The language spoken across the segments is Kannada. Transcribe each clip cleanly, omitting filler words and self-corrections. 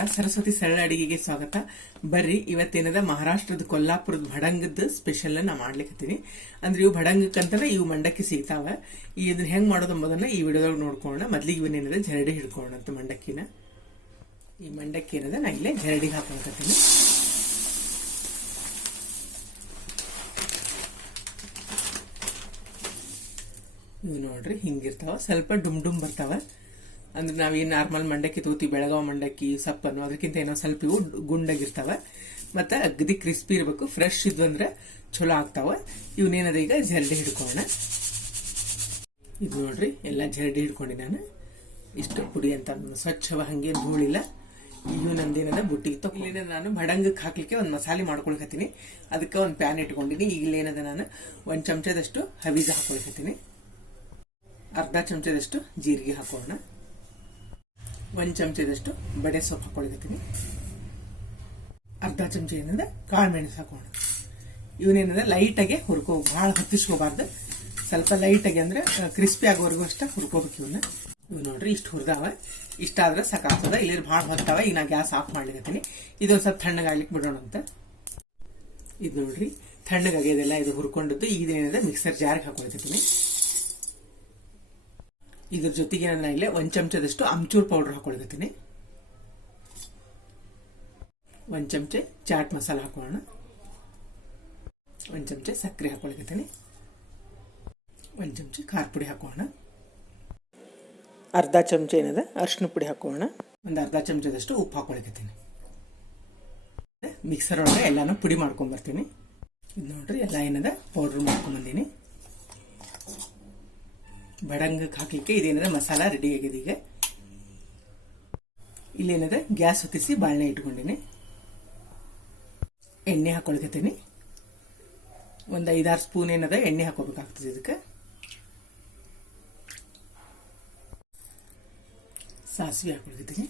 ನಮಸ್ಕಾರ. ಸರಸ್ವತಿ ಸರಳ ಅಡಿಗೆಗೆ ಸ್ವಾಗತ. ಬರ್ರಿ, ಇವತ್ತೇನದ ಮಹಾರಾಷ್ಟ್ರದ ಕೊಲ್ಲಾಪುರದ ಭಡಂಗದ ಸ್ಪೆಷಲ್ ನಾ ಮಾಡ್ಲಿಕ್ಕತ್ತೀನಿ. ಅಂದ್ರೆ ಇವು ಭಡಂಗಕ್ಕಂತಾನೆ ಇವು ಮಂಡಕ್ಕಿ ಸಿಗ್ತಾವ. ಇದನ್ನ ಹೆಂಗ್ ಮಾಡೋದು ಎಂಬುದನ್ನ ಈ ವಿಡಿಯೋದಾಗ ನೋಡ್ಕೊಳ್ಳೋಣ. ಮೊದ್ಲಿಗೆ ಇವನ್ನೇನದ ಜರಡಿ ಹಿಡ್ಕೊಳ್ಳೋಣ ಅಂತ ಮಂಡಕ್ಕಿನ. ಈ ಮಂಡಕ್ಕಿ ಏನದ ನಾ ಇಲ್ಲೇ ಜರಡಿಗೆ ಹಾಕೊಳಕತ್ತೀನಿ. ಇವು ನೋಡ್ರಿ ಹಿಂಗಿರ್ತಾವ, ಸ್ವಲ್ಪ ಡುಮ್ ಬರ್ತಾವ. ಅಂದ್ರೆ ನಾವೇನು ನಾರ್ಮಲ್ ಮಂಡಕ್ಕಿ ತಗೋತೀವಿ, ಬೆಳಗಾವ್ ಮಂಡಕ್ಕಿ ಸಪ್ಪನ್ನು, ಅದಕ್ಕಿಂತ ಏನೋ ಸ್ವಲ್ಪ ಇವು ಗುಂಡಾಗಿರ್ತಾವ. ಮತ್ತೆ ಅಗದಿ ಕ್ರಿಸ್ಪಿ ಇರಬೇಕು, ಫ್ರೆಶ್ ಇದ್ವು ಅಂದ್ರೆ ಚಲೋ ಆಗ್ತಾವ. ಇವನೇನದ ಈಗ ಜರಡಿ ಹಿಡ್ಕೊಳ್ಳೋಣ. ಇದು ನೋಡ್ರಿ, ಎಲ್ಲ ಜರಡಿ ಹಿಡ್ಕೊಂಡಿ ನಾನು. ಇಷ್ಟು ಪುಡಿ ಅಂತ ಸ್ವಚ್ಛವ, ಹಂಗೆ ಧೂಳಿಲ್ಲ. ಇವು ನಂದೇನದ ಬುಟ್ಟಿಗೆ ತಗೊಳ್ಳಿನ. ನಾನು ಭಡಂಗಕ್ಕೆ ಹಾಕ್ಲಿಕ್ಕೆ ಒಂದು ಮಸಾಲೆ ಮಾಡ್ಕೊಳ್ಕತ್ತೀನಿ. ಅದಕ್ಕೆ ಒಂದು ಪ್ಯಾನ್ ಇಟ್ಕೊಂಡಿನಿ. ಈಗಲೇನದ ನಾನು 1 ಚಮಚದಷ್ಟು ಹವೀಜ ಹಾಕೊಳ್ಕತ್ತೀನಿ. ಅರ್ಧ ಚಮಚದಷ್ಟು ಜೀರಿಗೆ ಹಾಕೋಣ. 1 ಚಮಚದಷ್ಟು ಬಡೆ ಸೊಪ್ಪು ಹಾಕೊಳ್ಕತ್ತೀನಿ. ಅರ್ಧ ಚಮಚ ಏನಂದ್ರೆ ಕಾಳು ಮೆಣಸು ಹಾಕೋಣ. ಇವನೇನಂದ್ರೆ ಲೈಟಾಗೆ ಹುರ್ಕೋ, ಭಾಳ ಹೊತ್ತಿಸ್ಕೋಬಾರ್ದು. ಸ್ವಲ್ಪ ಲೈಟಾಗಿ ಅಂದ್ರೆ ಕ್ರಿಸ್ಪಿ ಆಗೋವರೆಗೂ ಅಷ್ಟ ಹುರ್ಕೋಬೇಕು ಇವನ್ನ. ಇವು ನೋಡ್ರಿ ಇಷ್ಟು ಹುರಿದಾವ. ಇಷ್ಟಾದ್ರೆ ಸಾಕಾಗ್ತದ. ಇಲ್ಲಿ ಭಾಳ ಹೊತ್ತಾವ. ಈಗ ನಾ ಗ್ಯಾಸ್ ಆಫ್ ಮಾಡ್ಲಿಕತ್ತೀನಿ. ಇದೊಂದು ಸ್ವಲ್ಪ ತಣ್ಣಗಾಗ್ಲಿಕ್ಕೆ ಬಿಡೋಣ ಅಂತ. ಇದು ನೋಡ್ರಿ ತಣ್ಣಗಾಗ್ಯದೆಲ್ಲ. ಇದು ಹುರ್ಕೊಂಡದ್ದು ಇದೇನಿದೆ ಮಿಕ್ಸರ್ ಜಾರ್ಗೆ ಹಾಕೊಳ್ಕತ್ತೀನಿ. ಇದ್ರ ಜೊತೆಗೆ ನಾನು ಇಲ್ಲೇ 1 ಚಮಚದಷ್ಟು ಅಮ್ಚೂರ್ ಪೌಡರ್ ಹಾಕೊಳ್ಕತ್ತೀನಿ. 1 ಚಮಚ ಚಾಟ್ ಮಸಾಲ ಹಾಕೋಣ. 1 ಚಮಚ ಸಕ್ಕರೆ ಹಾಕೊಳ್ಕತ್ತೀನಿ. 1 ಚಮಚ ಖಾರ ಪುಡಿ ಹಾಕೋಣ. ಅರ್ಧ ಚಮಚ ಏನದ ಅರಿಶಿನ ಪುಡಿ ಹಾಕೋಣ. ಒಂದು ಅರ್ಧ ಚಮಚದಷ್ಟು ಉಪ್ಪು ಹಾಕೊಳ್ಕತ್ತೀನಿ. ಮಿಕ್ಸರ್ ಒಳಗೆ ಎಲ್ಲಾನು ಪುಡಿ ಮಾಡ್ಕೊಂಡ್ ಬರ್ತೀನಿ. ಇದು ನೋಡ್ರಿ ಎಲ್ಲ ಏನದ ಪೌಡರ್ ಮಾಡ್ಕೊಂಡ್ ಬಂದೀನಿ. ಭಡಂಗಕ್ಕೆ ಹಾಕ್ಲಿಕ್ಕೆ ಇದೇನದ ಮಸಾಲ ರೆಡಿ ಆಗಿದೆ. ಈಗ ಇಲ್ಲೇನದ ಗ್ಯಾಸ್ ಹೊತ್ತಿಸಿ ಬಾಳ್ನೆ ಇಟ್ಕೊಂಡಿನಿ. ಎಣ್ಣೆ ಹಾಕೊಳ್ಕತ್ತೀನಿ. ಒಂದು 5-6 ಸ್ಪೂನ್ ಏನದ ಎಣ್ಣೆ ಹಾಕೋಬೇಕಾಗ್ತದೆ. ಇದಕ್ಕೆ ಸಾಸಿವೆ ಹಾಕೊಳ್ಕತ್ತೀನಿ.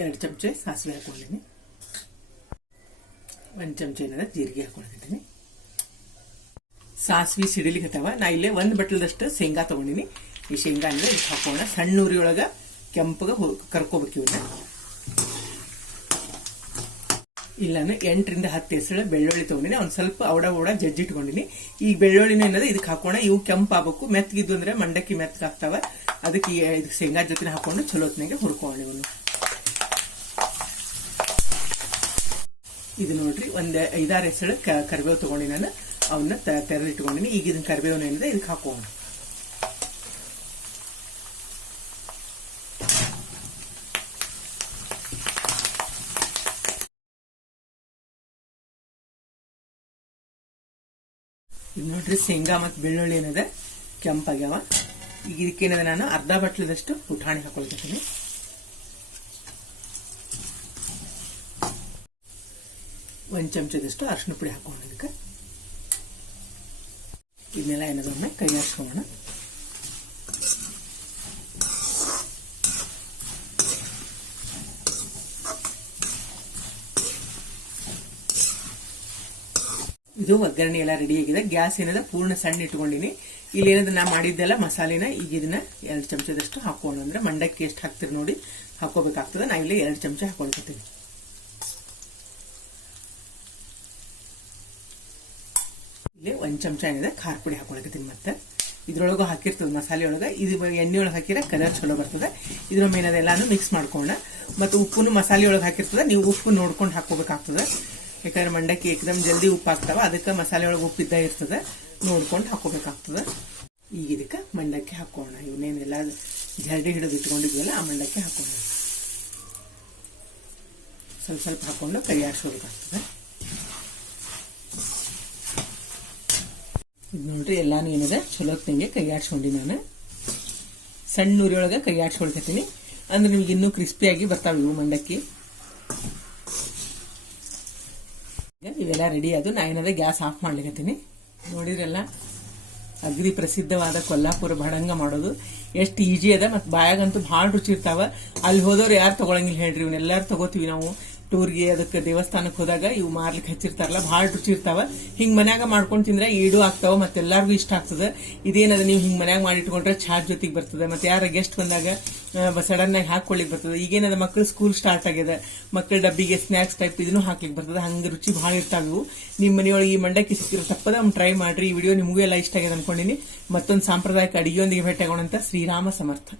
2 ಚಮಚ ಸಾಸಿವೆ ಹಾಕೊಂಡಿನಿ. 1 ಚಮಚ ಏನದ ಜೀರಿಗೆ ಹಾಕೊಳ್ಕತ್ತೀನಿ. ಸಾಸಿವೆ ಸಿಡಿಲಿಕತ್ತಾವ. ನಾ ಇಲ್ಲೇ 1 ಬಟ್ಲದಷ್ಟು ಶೇಂಗಾ ತಗೊಂಡಿನಿ. ಈ ಶೇಂಗಾ ಅಂದ್ರೆ ಇದಕ್ಕೆ ಹಾಕೋಣ. ಸಣ್ಣ ಉರಿಯೊಳಗ ಕೆಂಪಗ ಕರ್ಕೋಬೇಕು ಇವನ್ನ. ಇಲ್ಲಾನು 8ರಿಂದ 10 ಹೆಸರು ಬೆಳ್ಳುಳ್ಳಿ ತಗೊಂಡಿನಿ. ಒಂದ್ ಸ್ವಲ್ಪ ಔಡ ಜಜ್ಜಿಟ್ಕೊಂಡಿನಿ. ಈ ಬೆಳ್ಳುಳ್ಳಿನ ಏನದ ಇದಕ್ಕೆ ಹಾಕೋಣ. ಇವು ಕೆಂಪಾಗಬೇಕು. ಮೆತ್ತಗಿದ್ದು ಅಂದ್ರೆ ಮಂಡಕ್ಕಿ ಮೆತ್ತಗಾಗ್ತಾವ. ಅದಕ್ಕೆ ಇದಕ್ಕೆ ಶೇಂಗಾ ಜೊತೆ ಹಾಕೊಂಡು ಚಲೋತ್ನಾಗೆ ಹುರ್ಕೋಣ ಇವನು. ಇದು ನೋಡ್ರಿ ಒಂದ್ 5-6 ಹೆಸರು ಕರಿಬೇವು ತಗೊಂಡಿ ನಾನು. ಅವನ್ನ ತೆರೆದಿಟ್ಕೊಂಡಿನಿ. ಈಗ ಇದನ್ನ ಕರಿಬೇವನ ಏನಿದೆ ಇದಕ್ಕೆ ಹಾಕೋಣ. ಇದು ನೋಡ್ರಿ ಶೇಂಗಾ ಮತ್ತು ಬೆಳ್ಳುಳ್ಳಿ ಏನದ ಕೆಂಪಾಗ್ಯಾವ. ಈಗ ಇದಕ್ಕೇನದ ನಾನು ಅರ್ಧ ಬಟ್ಲದಷ್ಟು ಪುಟಾಣಿ ಹಾಕೊಳ್ತೀನಿ. ಒಂದು ಚಮಚದಷ್ಟು ಅರಿಶಿನ ಪುಡಿ ಹಾಕೋಣ. ಇದಕ್ಕೆ ಇದನ್ನೆಲ್ಲ ಏನದನ್ನ ಕೈ ಆಡಿಸ್ಕೊಳ್ಳೋಣ. ಇದು ಒಗ್ಗರಣೆ ಎಲ್ಲ ರೆಡಿ ಆಗಿದೆ. ಗ್ಯಾಸ್ ಏನದ ಪೂರ್ಣ ಸಣ್ಣ ಇಟ್ಕೊಂಡಿನಿ. ಇಲ್ಲಿ ಏನದ ನಾ ಮಾಡಿದ್ದೆಲ್ಲ ಮಸಾಲೆನ ಈಗ ಇದನ್ನ 2 ಚಮಚದಷ್ಟು ಹಾಕೋಣ. ಅಂದ್ರೆ ಮಂಡಕ್ಕಿ ಎಷ್ಟು ಹಾಕ್ತಿರಿ ನೋಡಿ ಹಾಕೋಬೇಕಾಗ್ತದೆ. ನಾ ಇಲ್ಲಿ 2 ಚಮಚ ಹಾಕೊಳ್ತೀನಿ. ಇಲ್ಲಿ 1 ಚಮಚ ಏನಿದೆ ಖಾರ ಪುಡಿ ಹಾಕೊಳಕತ್ತೀನಿ. ಮತ್ತೆ ಇದ್ರೊಳಗೂ ಹಾಕಿರ್ತದೆ ಮಸಾಲೆ ಒಳಗೆ. ಇದು ಎಣ್ಣೆ ಒಳಗೆ ಹಾಕಿರ ಕಲರ್ ಚಲೋ ಬರ್ತದೆ. ಇದ್ರ ಮೇನದೆಲ್ಲಾನು ಮಿಕ್ಸ್ ಮಾಡ್ಕೋಣ. ಮತ್ತೆ ಉಪ್ಪುನು ಮಸಾಲೆ ಒಳಗೆ ಹಾಕಿರ್ತದೆ. ನೀವು ಉಪ್ಪು ನೋಡ್ಕೊಂಡು ಹಾಕೋಬೇಕಾಗ್ತದೆ. ಯಾಕಂದ್ರೆ ಮಂಡಕ್ಕಿ ಏಕದಮ್ ಜಲ್ದಿ ಉಪ್ಪು ಹಾಕ್ತಾವ. ಅದಕ್ಕೆ ಮಸಾಲೆ ಒಳಗೆ ಉಪ್ಪಿದ್ದ ಇರ್ತದೆ, ನೋಡ್ಕೊಂಡು ಹಾಕೋಬೇಕಾಗ್ತದೆ. ಈಗ ಇದಕ್ಕೆ ಮಂಡಕ್ಕಿ ಹಾಕೋಣ. ಇವನೇನೆಲ್ಲ ಜರಡಿ ಹಿಡಿದು ಇಟ್ಕೊಂಡಿದ್ವಲ್ಲ ಆ ಮಂಡಕ್ಕಿ ಹಾಕೋಣ. ಸ್ವಲ್ಪ ಹಾಕೊಂಡು ಕೈ ಆಡಿಸ್ಕೋಬೇಕಾಗ್ತದೆ. ಇದು ನೋಡ್ರಿ ಎಲ್ಲಾನು ಏನಿದೆ ಚಲೋತ್ನಂಗೆ ಕೈ ಆಡ್ಸ್ಕೊಂಡಿ ನಾನು. ಸಣ್ಣ ಉರಿಯೊಳಗೆ ಕೈ ಆಡ್ಸ್ಕೊಳ್ಕತ್ತೀನಿ. ಅಂದ್ರೆ ನಿಮ್ಗೆ ಇನ್ನೂ ಕ್ರಿಸ್ಪಿಯಾಗಿ ಬರ್ತಾವ ಇವು ಮಂಡಕ್ಕಿ. ಇವೆಲ್ಲ ರೆಡಿ ಆದು. ನಾ ಏನದ ಗ್ಯಾಸ್ ಆಫ್ ಮಾಡ್ಲಿಕತ್ತೀನಿ. ನೋಡಿದ್ರಲ್ಲ, ಅಗ್ರಿ ಪ್ರಸಿದ್ಧವಾದ ಕೊಲ್ಲಾಪುರ ಭಡಂಗ ಮಾಡೋದು ಎಷ್ಟು ಈಜಿ ಅದ. ಮತ್ತು ಬಾಯಾಗಂತೂ ಭಾಳ ರುಚಿ ಇರ್ತಾವ. ಅಲ್ಲಿ ಹೋದವ್ರು ಯಾರು ತಗೊಳಂಗಿಲ್ಲ ಹೇಳ್ರಿ. ಇವನ್ನೆಲ್ಲಾರು ತಗೋತೀವಿ ನಾವು. ಟೂರ್ಗೆ ಅದಕ್ಕೆ ದೇವಸ್ಥಾನಕ್ಕೆ ಹೋದಾಗ ಇವು ಮಾರ್ಲಿಕ್ಕೆ ಹಚ್ಚಿರ್ತಾರಲ್ಲ ಭಾಳ ರುಚಿ ಇರ್ತಾವ. ಹಿಂಗ್ ಮನ್ಯಾಗ ಮಾಡ್ಕೊಂಡ್ ತಿಂದ್ರೆ ಈಡು ಆಗ್ತಾವ ಮತ್ತೆ ಎಲ್ಲಾರ್ಗು ಇಷ್ಟ ಆಗ್ತದೆ. ಇದೇನದ ನೀವು ಹಿಂಗ್ ಮನ್ಯಾಗ ಮಾಡಿಟ್ಕೊಂಡ್ರೆ ಚಾಟ್ ಜೊತೆಗೆ ಬರ್ತದೆ. ಮತ್ತೆ ಯಾರ ಗೆಸ್ಟ್ ಬಂದಾಗ ಸಡನ್ ಆಗಿ ಹಾಕೊಳ್ಳಿಕ್ ಬರ್ತದೆ. ಈಗೇನದ ಮಕ್ಕಳು ಸ್ಕೂಲ್ ಸ್ಟಾರ್ಟ್ ಆಗಿದೆ, ಮಕ್ಕಳ ಡಬ್ಬಿಗೆ ಸ್ನಾಕ್ಸ್ ಟೈಪ್ ಇದನ್ನು ಹಾಕ್ಲಿಕ್ಕೆ ಬರ್ತದೆ. ಹಂಗ ರುಚಿ ಭಾಳ ಇರ್ತಾವು. ನಿಮ್ ಮನೆಯೊಳಗೆ ಈ ಮಂಡಕ್ಕಿ ಸಿಕ್ಕಿರೋ ತಪ್ಪದ ಟ್ರೈ ಮಾಡ್ರಿ. ಈ ವಿಡಿಯೋ ನಿಮಗೂ ಎಲ್ಲ ಇಷ್ಟ ಆಗಿದೆ ಅನ್ಕೊಂಡಿನಿ. ಮತ್ತೊಂದು ಸಾಂಪ್ರದಾಯಿಕ ಅಡಿಗೆಯೊಂದಿಗೆ ಭೇಟಿ ಆಗೋಣ. ಶ್ರೀರಾಮ ಸಮರ್ಥ.